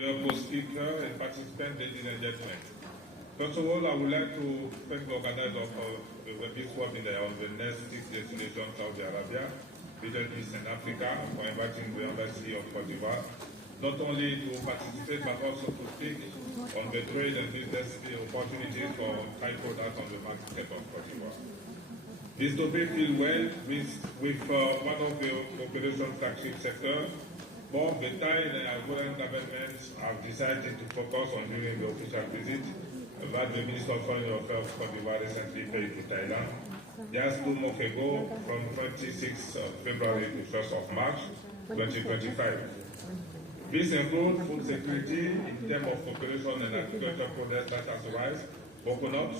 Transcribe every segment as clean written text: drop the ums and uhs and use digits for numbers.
Your co-speaker and participants, ladies and gentlemen. First of all, I would like to thank the organizer of the Big Swap in on the next 6 destinations, Saudi Arabia, Middle East and Africa, for inviting the Embassy of Cote d'Ivoire, not only to participate but also to speak on the trade and business opportunities for Thai products on the market of Cote d'Ivoire. This topic fits well with one of the population flagship sectors. Both the Thai and Ivorian governments have decided to focus on during the official visit that the Minister of Foreign Affairs of Cote d'Ivoire recently paid to Thailand, just 2 months ago from 26 February to 1st of March 2025. This includes food security in terms of population and agricultural products such as rice, coconuts,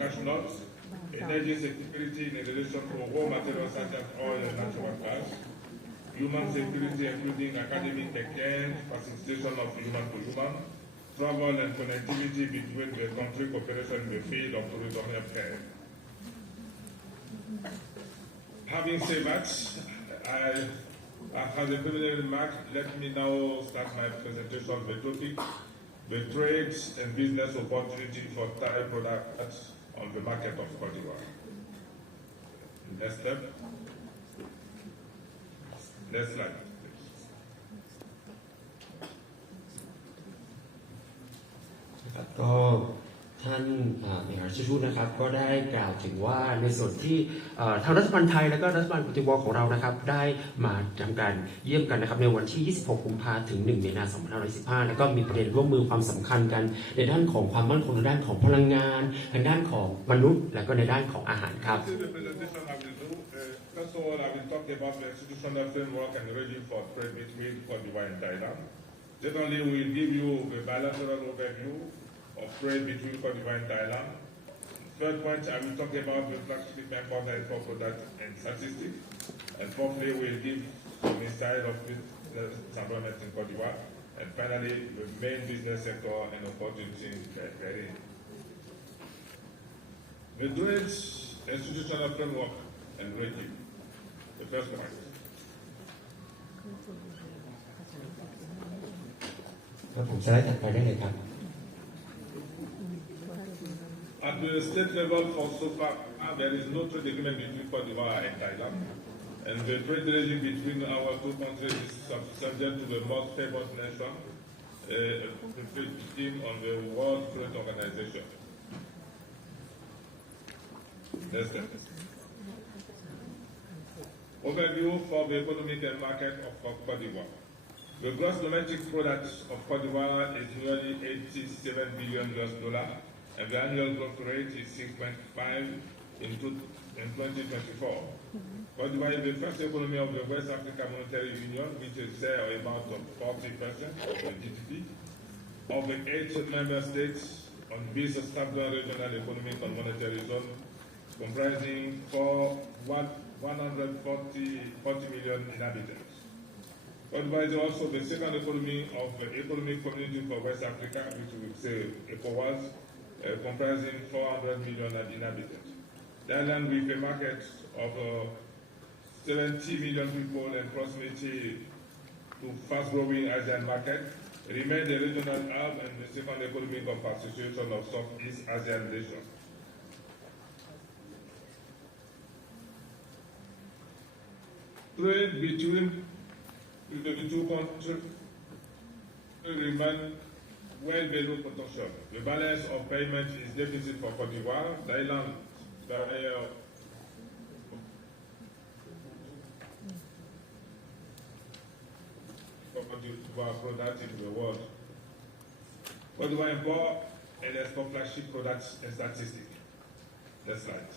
cashew nuts, energy security in relation to raw materials such as oil and natural gas, human security including academic exchange, facilitation of human-to-human, travel and connectivity between the country cooperation in the field of tourism and care. Having said that, as a preliminary remark, let me now start my presentation of the topic, the trade and business opportunity for Thai products on the market of Cote d'Ivoire. Next step. Next slide. ก็ท่านเอกอัครราชทูตนะครับก็ได้กล่าวถึงว่าในส่วนที่ทางรัฐบาลไทยและก็รัฐบาลโคติวอร์ของเรานะครับได้มาทำการเยี่ยมกันนะครับในวันที่ 26 กุมภาพันธ์ถึง 1 มีนาคม 2515 แล้วก็มีประเด็นร่วมมือความสำคัญกันในด้านของความมั่นคงในด้านของพลังงานในด้านของมนุษย์และก็ในด้านของอาหารครับFirst of all, I will talk about the institutional framework and regime for trade between Cote d'Ivoire and Thailand. Secondly, we will give you a bilateral overview of trade between Cote d'Ivoire and Thailand. Third point, I will talk about the flagship import and export products and statistics. And fourthly, we will give some insight of business environment in Cote d'Ivoire. And finally, the main business sector and opportunities therein. The trade institutional framework and regime. The first point. At the state level, for so far, there is no trade agreement between Cote d'Ivoire and Thailand, and the trade regime between our two countries is subject to the most favored nation, the trade team on the World Trade Organization. Next step. Overview for the economic and market of Cote d'Ivoire. The gross domestic product of Cote d'Ivoire is nearly $87 billion, and the annual growth rate is 6.5 in 2024. Cote d'Ivoire is the first economy of the West African Monetary Union, which is about 40% of the GDP. Of the 8 member states on this established regional economic and monetary zone, comprising 140 million inhabitants. Cote d'Ivoire is also the second economy of the economic community for West Africa, which we say ECOWAS, comprising 400 million inhabitants. The island with a market of 70 million people and proximity to fast-growing Asian market, remain the regional hub and the second economic of association of Southeast Asian nations. Trade between the two countries remain well below potential. The balance of payment is deficit for Cote d'Ivoire. Thailand, Cote d'Ivoire products in the world. Cote d'Ivoire import and export flagship products and statistics. Next slide.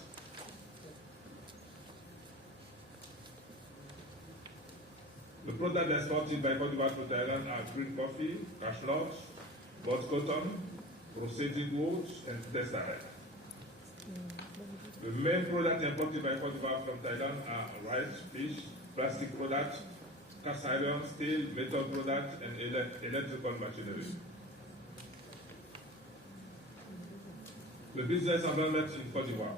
The products exported by Cote d'Ivoire to Thailand are green coffee, cashew nuts, boiled cotton, processed goods, and textiles. The main products imported by Cote d'Ivoire from Thailand are rice, fish, plastic products, cast iron, steel, metal products, and electrical machinery. The business environment in Cote d'Ivoire.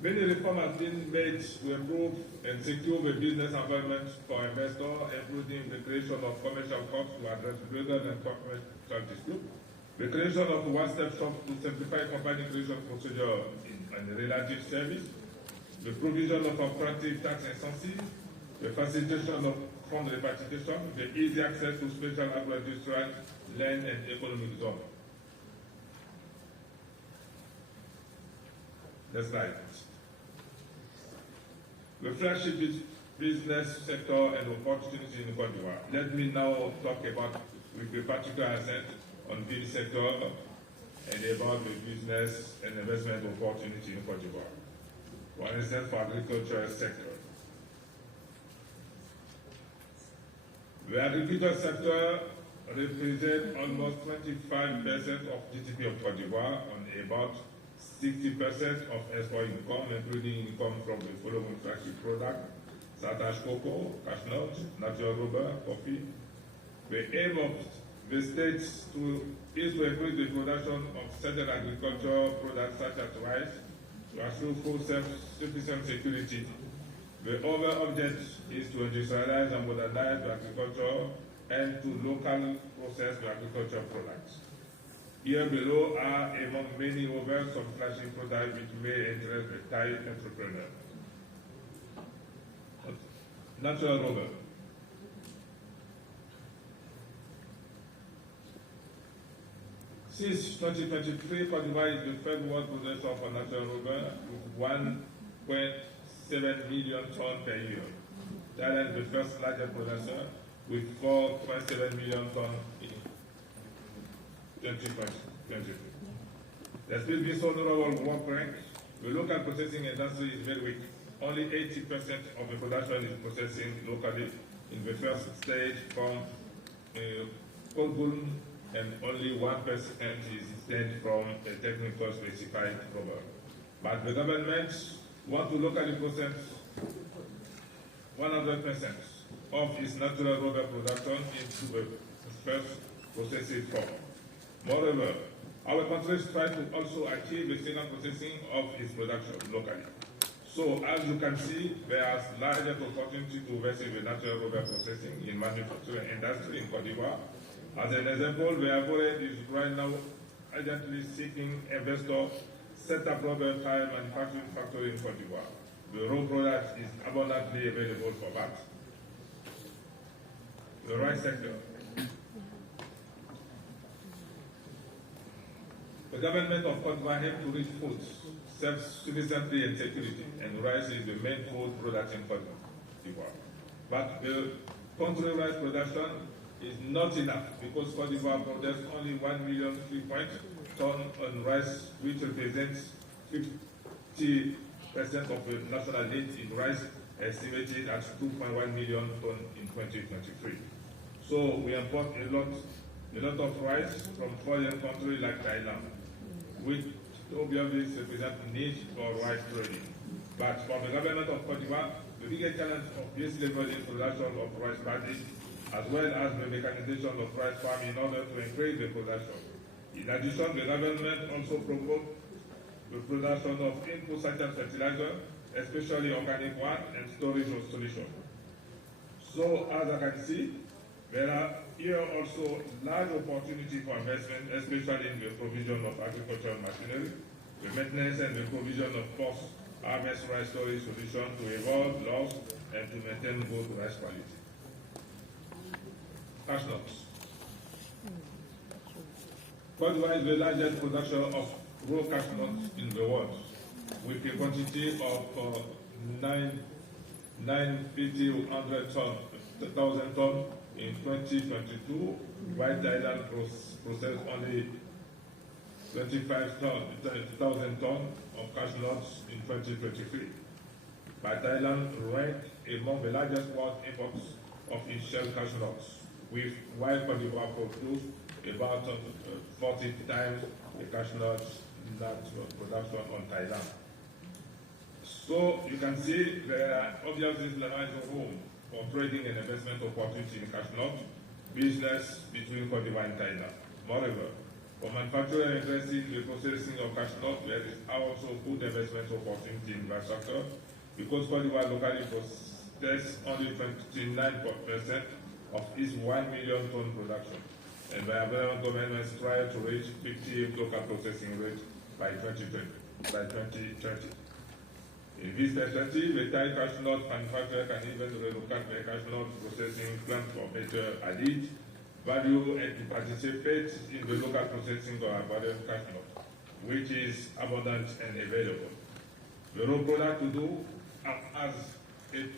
Many reforms have been made to improve and secure the business environment for investors, including the creation of commercial courts to address legal and commercial disputes, the creation of a one-step shop to simplify company creation procedure and relative service, the provision of alternative tax incentives, the facilitation of fund repatriation, the easy access to special agro-industrial land and economic zone. Next slide. The flagship business sector and opportunity in Cote d'Ivoire. Let me now talk about with a particular accent on this sector and about the business and investment opportunity in Cote d'Ivoire. For instance, for agricultural sector. The agricultural sector represents almost 25% of GDP of Cote d'Ivoire and about 60% of export income, including income from the following flagship products, such as cocoa, cashew, natural rubber, coffee. The aim of the state is to increase the production of certain agricultural products such as rice to assure food self-sufficient security. The other object is to industrialize and modernize the agriculture and to locally process the agricultural products. Here below are among many others some flagship products which may interest the Thai entrepreneur. Natural rubber. Since 2023, Cote d'Ivoire is the third world producer of natural rubber with 1.7 million tons per year. Thailand is the first largest producer with 4.7 million tons in 2023. The still being so honorable work rank, the local processing industry is very weak. Only 80% of the production is processing locally in the first stage from cold boom, and only 1% is sent from a technical specified rubber. But the government wants to locally process 100% of its natural rubber production into the first processing form. Moreover, our country tries to also achieve the second processing of its production locally. So, as you can see, there is larger opportunity to invest in the natural rubber processing in manufacturing industry in Cote d'Ivoire. As an example, the Ivoire is right now urgently seeking investors set up rubber tire manufacturing factory in Cote d'Ivoire. The raw product is abundantly available for that. The rice sector. The government of Cote d'Ivoire aims to reach food self-sufficiency and security, and rice is the main food product in Cote d'Ivoire. But the country rice production is not enough because Cote d'Ivoire produces only 1,003,000 tons on rice, which represents 50% of the national need in rice, estimated at 2.1 million tons in 2023. So we import a lot of rice from foreign countries like Thailand, which obviously represent need for rice trading. But for the government of Cote d'Ivoire, the biggest challenge of this level is production of rice paddy, as well as the mechanization of rice farm in order to increase the production. In addition, the government also promotes the production of inputs such as fertilizer, especially organic one, and storage of solution. So, as I can see, there are here also large opportunity for investment, especially in the provision of agricultural machinery, the maintenance and the provision of post-harvest rice storage solution to evolve loss and to maintain good rice quality. Cash nuts. Cote d'Ivoire is the largest producer of raw cash nuts in the world, with a quantity of 9,100,000 tons in 2022, while Thailand processed only 25,000 tons of cashew nuts in 2023. But Thailand ranked among the largest world imports of its shell cashew nuts, with while Cote d'Ivoire produced about 40 times the cashew nuts production on Thailand. So you can see there are obviously large room for trading and investment opportunity in cashew nut business between Cote d'Ivoire and Thailand. Moreover, For manufacturing interested in the processing of cashew nut, there is also good investment opportunity in that sector because Cote d'Ivoire locally processes only 29% of its 1 million ton production, and the environment government strive to reach 50 local processing rate by 2030. In this perspective, the Thai cashew nut manufacturer can even relocate the cashew nut processing plant for better added value and to participate in the local processing of abundant cashew nut, which is abundant and available. The raw product to do as a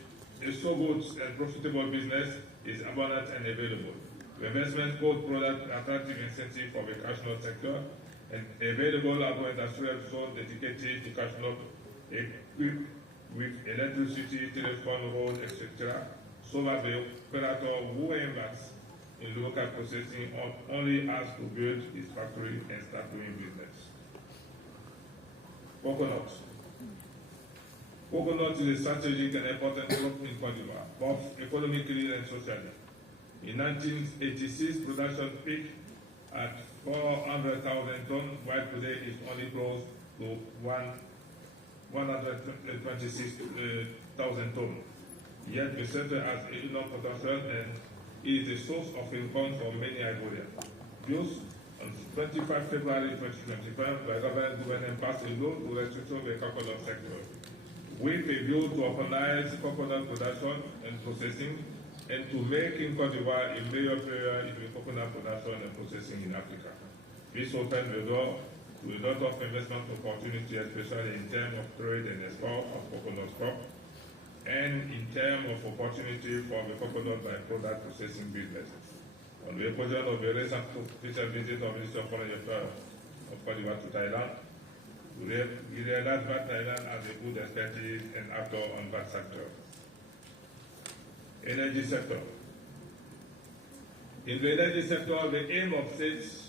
so good and profitable business is abundant and available. The investment code product attractive incentive for the cashew nut sector and available agro-industrial zone dedicated to cashew nut equipped with electricity, telephone, road, etc., so that the operator who embarks in local processing only has to build his factory and start doing business. Coconut. Coconut is a strategic and important crop in Cote d'Ivoire, both economically and socially. In 1986, production peaked at 400,000 tons, while today it only grows to 126,000 tons. Yet the sector has enormous potential and is a source of income for many Ivorians. Thus, on 25 February 2025, the government passed a law to restructure the coconut sector, with a view to organize coconut production and processing and to make in Cote d'Ivoire a major player in the coconut production and processing in Africa. This opened the door to a lot of investment opportunity, especially in terms of trade and export of coconut crop, and in terms of opportunity for the coconut by-product processing business. On the occasion of the recent official visit of Minister of Foreign Affairs of Cote d'Ivoire to Thailand, we realized that Thailand has a good expertise and actor on that sector. Energy sector. In the energy sector, the aim of states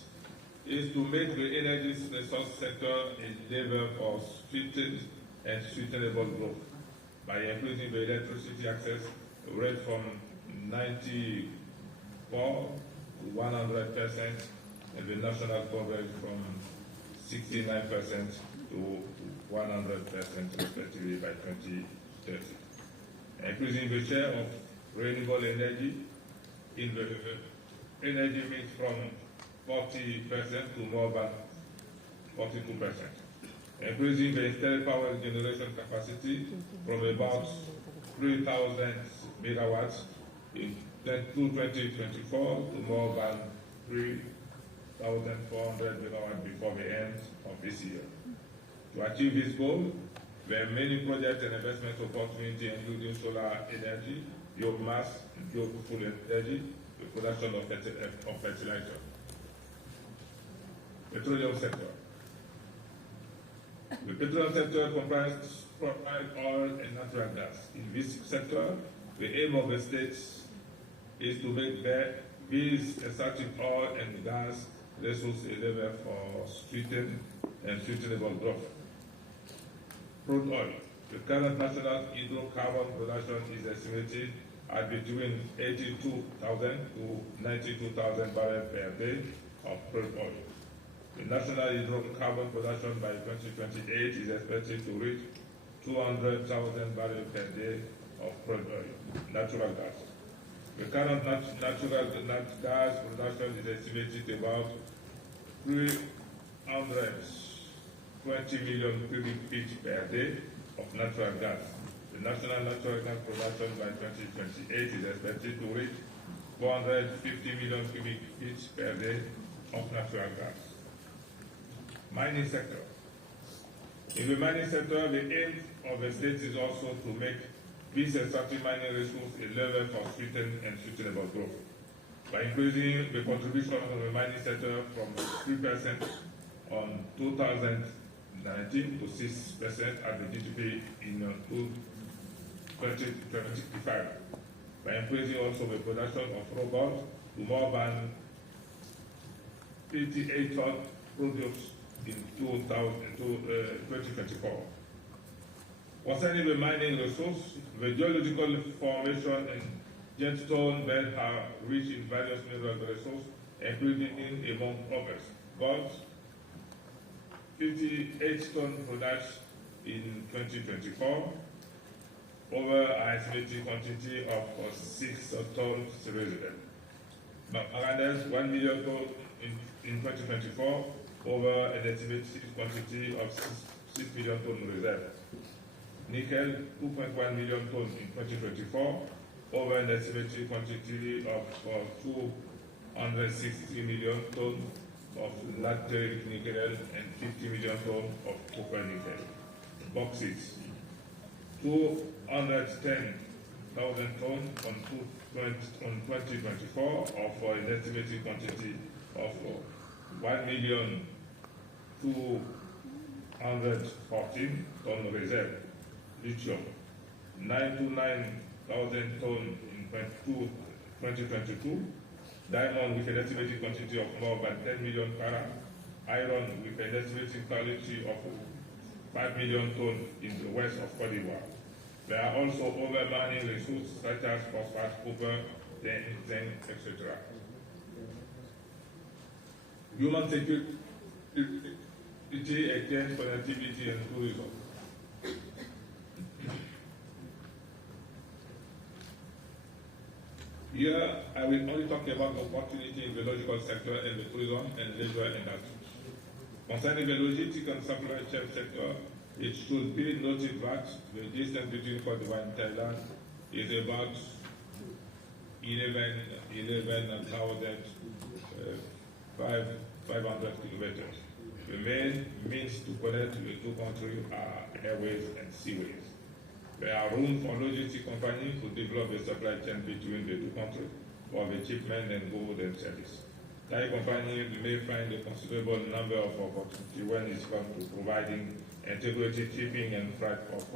is to make the energy resource sector a lever for sweetened and sustainable growth by increasing the electricity access rate from 94 to 100% and the national coverage from 69% to 100% respectively by 2030. Increasing the share of renewable energy in the energy mix from 40% to more than 42%. Increasing the installed power generation capacity from about 3,000 megawatts in 2024 to more than 3,400 megawatts before the end of this year. To achieve this goal, there are many projects and investment opportunities, including solar energy, biomass, biofuel energy, the production of fertilizer. Petroleum sector. The petroleum sector comprises oil and natural gas. In this sector, the aim of the states is to make these extractive oil and gas resources a level for sweetened and sustainable growth. Crude oil. The current national hydrocarbon production is estimated at between 82,000 to 92,000 barrels per day of crude oil. The national hydrocarbon production by 2028 is expected to reach 200,000 barrels per day of crude oil, natural gas. The current natural gas production is estimated about 320 million cubic feet per day of natural gas. The national natural gas production by 2028 is expected to reach 450 million cubic feet per day of natural gas. Mining sector. In the mining sector, the aim of the state is also to make this extractive mining resource a level for sweetened and sustainable growth by increasing the contribution of the mining sector from 3% on 2019 to 6% at the GDP in 2025, by increasing also the production of raw gold to more than 58 tons produced in 2024. Concerning the mining resource, the geological formation and gemstone beds are rich in various mineral resources, including, among others, got 58 ton products in 2024 over an estimated quantity of 6 tons resident. Bangladesh 1 million ton in 2024 over an estimated quantity of 6 million ton reserve. Nickel 2.1 million ton in 2024 over an estimated quantity of 263 million ton of lateric nickel and 50 million ton of copper nickel. Bauxite 210,000 ton on 2024 of an estimated quantity of 1,214,000 ton reserve. Lithium 929,000 ton in 2022. Diamond with an estimated quantity of more than 10 million carats. Iron with an estimated quality of 5 million ton in the west of Cote d'Ivoire. There are also other mining resources such as phosphate, copper, zinc, etc. Human security, exchange, connectivity, and tourism. Here, I will only talk about opportunity in the logistical sector and the tourism and leisure industry. Concerning the logistics and supply chain sector, it should be noted that the distance between Cote d'Ivoire and Thailand is about 11,500 kilometers. The main means to connect the two countries are airways and seaways. There are room for logistic companies to develop a supply chain between the two countries for the shipment and goods and service. Thai companies may find a considerable number of opportunities when it comes to providing integrated shipping and freight for